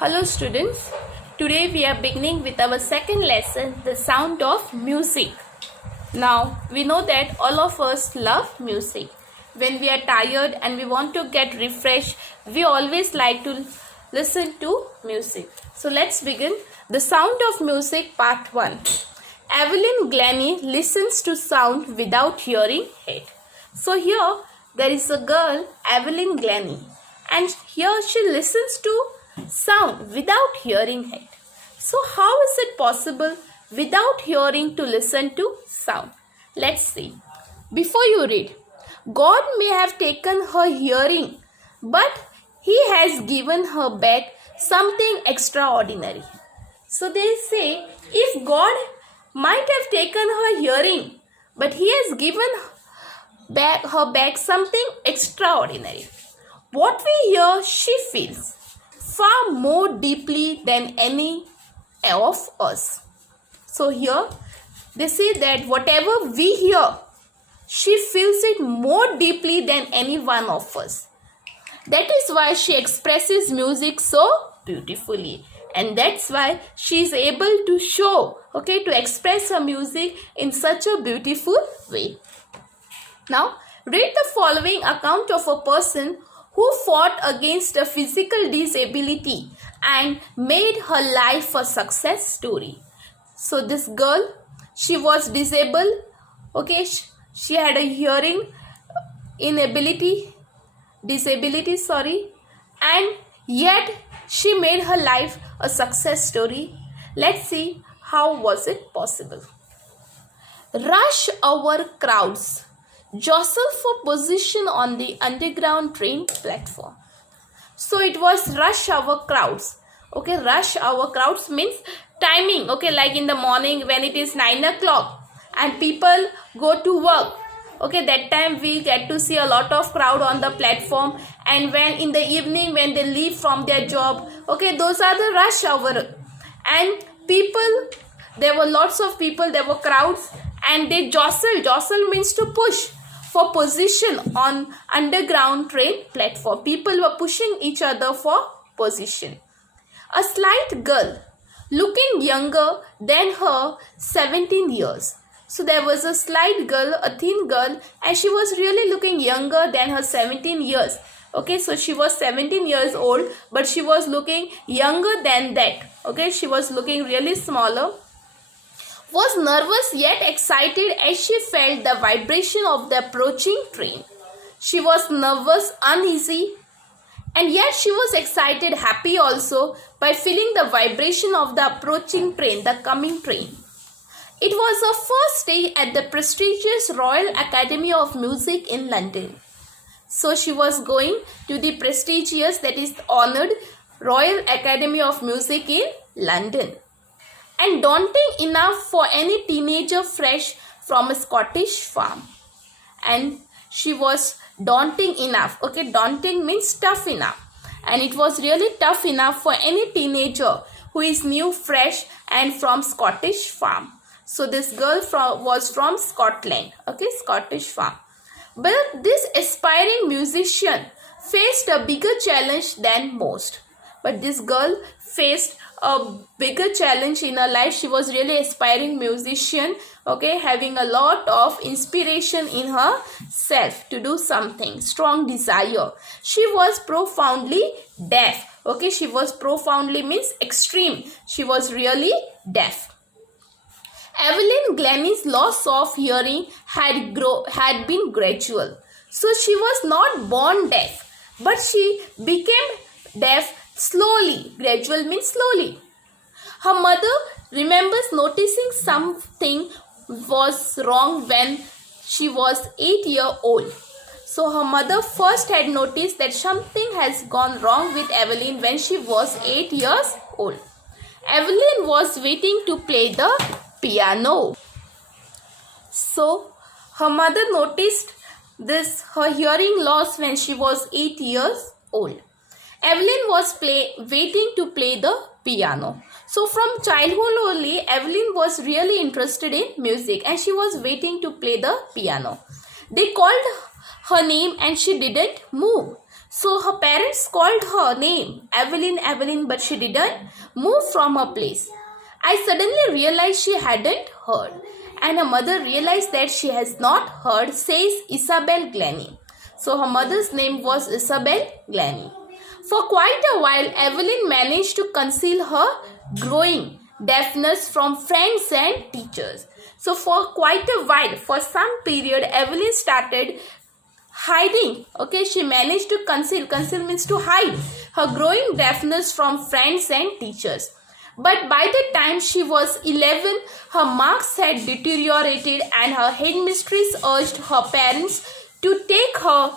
Hello students, today we are beginning with our second lesson, the sound of music. Now we know that all of us love music. When we are tired and we want to get refreshed, we always like to listen to music. So let's begin. The sound of music part 1. Evelyn Glennie listens to sound without hearing it. So here there is a girl, Evelyn Glennie, and here she listens to sound without hearing it. So how is it possible without hearing to listen to sound? Let's see. Before you read, God may have taken her hearing, but He has given her back something extraordinary. So they say, if God might have taken her hearing, but He has given her back something extraordinary. What we hear, she feels far more deeply than any of us. So here they say that whatever we hear, she feels it more deeply than any one of us. That is why she expresses music so beautifully, and that's why she is able to to express her music in such a beautiful way. Now read the following account of a person who fought against a physical disability and made her life a success story. So this girl, she was disabled, she had a hearing disability, and yet she made her life a success story. Let's see how was it possible. Rush hour crowds jostle for position on the underground train platform. So it was rush hour crowds. Rush hour crowds means timing. Like in the morning when it is 9 o'clock and people go to work. That time we get to see a lot of crowd on the platform, and when in the evening when they leave from their job, those are the rush hour. And there were lots of people, there were crowds, and they jostle means to push for position on underground train platform. People were pushing each other for position. A slight girl looking younger than her 17 years. So there was a slight girl, a thin girl, and she was really looking younger than her 17 years. So she was 17 years old, but she was looking younger than that. She was looking really smaller. Was nervous yet excited as she felt the vibration of the approaching train. She was nervous, uneasy, and yet she was excited, happy also by feeling the vibration of the approaching train, the coming train. It was her first day at the prestigious Royal Academy of Music in London. So she was going to the prestigious, that is honored, Royal Academy of Music in London. And daunting enough for any teenager fresh from a Scottish farm. And she was daunting enough. Daunting means tough enough. And it was really tough enough for any teenager who is new, fresh, and from Scottish farm. So this girl was from Scotland. Scottish farm. But this aspiring musician faced a bigger challenge than most. But this girl faced a bigger challenge in her life. She was really aspiring musician, having a lot of inspiration in herself to do something, strong desire. She was profoundly deaf. She was profoundly means extreme. She was really deaf. Evelyn Glennie's loss of hearing had been gradual. So she was not born deaf, but she became deaf slowly. Gradual means slowly. Her mother remembers noticing something was wrong when she was 8 years old. So her mother first had noticed that something has gone wrong with Evelyn when she was 8 years old. Evelyn was waiting to play the piano. So her mother noticed her hearing loss when she was 8 years old. Evelyn was waiting to play the piano. So from childhood only, Evelyn was really interested in music and she was waiting to play the piano. They called her name and she didn't move. So her parents called her name, Evelyn, Evelyn, but she didn't move from her place. I suddenly realized she hadn't heard, and her mother realized that she has not heard, says Isabel Glennie. So her mother's name was Isabel Glennie. For quite a while, Evelyn managed to conceal her growing deafness from friends and teachers. So for quite a while, for some period, Evelyn started hiding. Okay, she managed to conceal means to hide her growing deafness from friends and teachers. But by the time she was 11, her marks had deteriorated and her headmistress urged her parents to take her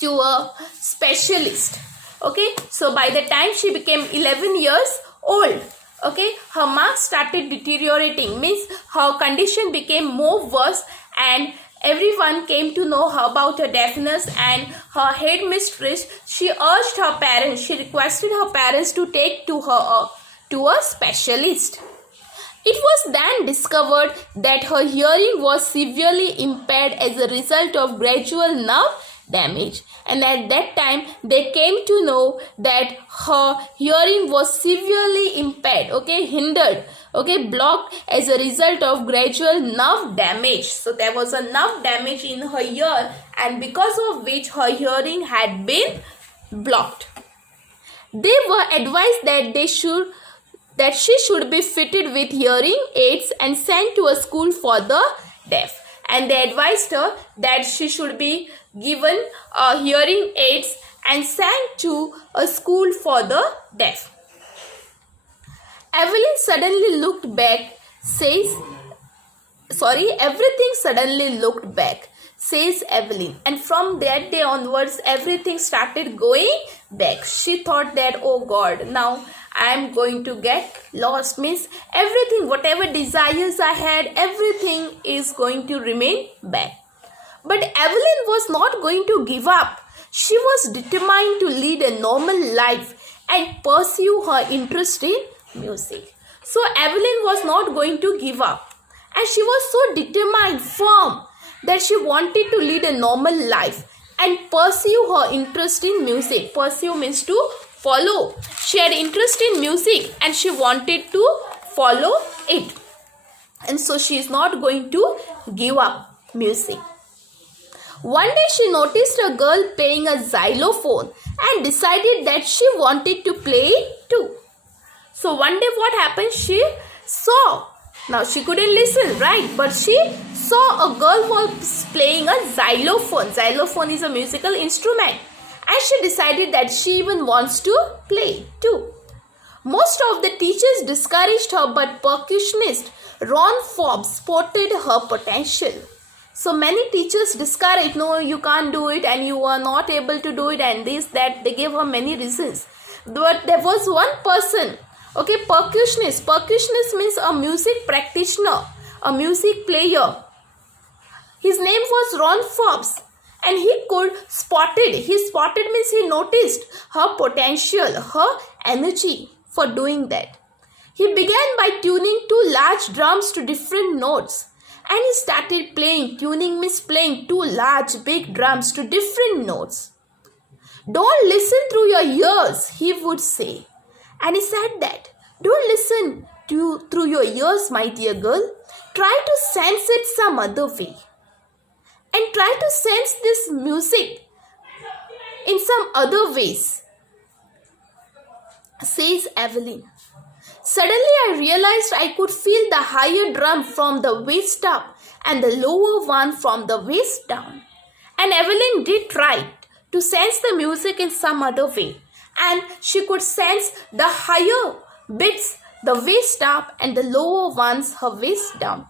to a specialist. Okay, so by the time she became 11 years old, okay, her marks started deteriorating, means her condition became more worse, and everyone came to know about her deafness, and her headmistress, she urged her parents, she requested her parents to take to her to a specialist. It was then discovered that her hearing was severely impaired as a result of gradual nerve damage, and at that time they came to know that her hearing was severely impaired, okay, hindered, okay, blocked as a result of gradual nerve damage. So there was a nerve damage in her ear, and because of which her hearing had been blocked. They were advised that she should be fitted with hearing aids and sent to a school for the deaf, and they advised her that she should be given hearing aids and sent to a school for the deaf. Everything suddenly looked back, says Evelyn, and from that day onwards everything started going back. She thought that, oh God, now I am going to get lost, means everything, whatever desires I had, everything is going to remain back. But Evelyn was not going to give up. She was determined to lead a normal life and pursue her interest in music. So Evelyn was not going to give up, and she was so determined, firm, that she wanted to lead a normal life and pursue her interest in music. Pursue means to follow. She had interest in music and she wanted to follow it, and so she is not going to give up music. One day she noticed a girl playing a xylophone and decided that she wanted to play it too. So one day what happened, she saw, now she couldn't listen, right, but she saw a girl was playing a xylophone. Xylophone is a musical instrument, and she decided that she even wants to play too. Most of the teachers discouraged her, but percussionist Ron Forbes spotted her potential. So many teachers discouraged, no, you can't do it and you are not able to do it, and this, that, they gave her many reasons. But there was one person, okay, percussionist. Percussionist means a music practitioner, a music player. His name was Ron Forbes, and he spotted means he noticed her potential, her energy for doing that. He began by tuning two large drums to different notes, and he started playing. Tuning means playing two large big drums to different notes. Don't listen through your ears, he would say. And he said that, don't listen through your ears, my dear girl. Try to sense it some other way. And try to sense this music in some other ways, says Evelyn. Suddenly I realized I could feel the higher drum from the waist up and the lower one from the waist down. And Evelyn did try to sense the music in some other way, and she could sense the higher bits, the waist up, and the lower ones, her waist down.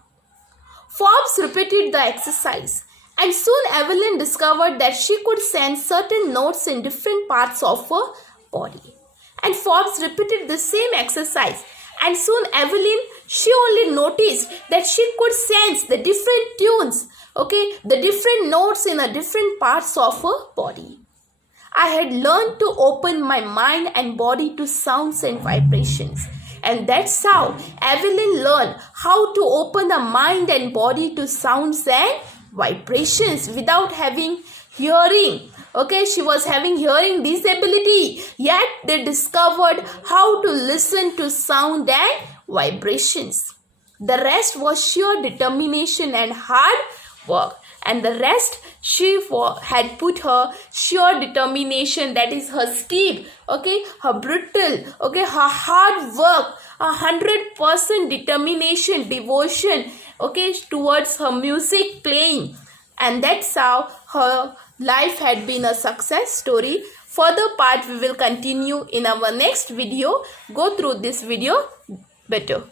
Forbes repeated the exercise, and soon Evelyn discovered that she could sense certain notes in different parts of her body. And Forbes repeated the same exercise, and soon Evelyn, she only noticed that she could sense the different tunes, okay, the different notes in the different parts of her body. I had learned to open my mind and body to sounds and vibrations. And that's how Evelyn learned how to open her mind and body to sounds and vibrations without having hearing. Okay, she was having hearing disability, yet they discovered how to listen to sound and vibrations. The rest was sheer determination and hard work. And the rest she had put her sheer determination, that is her skill, okay, her brutal, okay, her hard work, 100% determination, devotion, okay, towards her music playing. And that's how her life had been a success story. Further part we will continue in our next video. Go through this video better.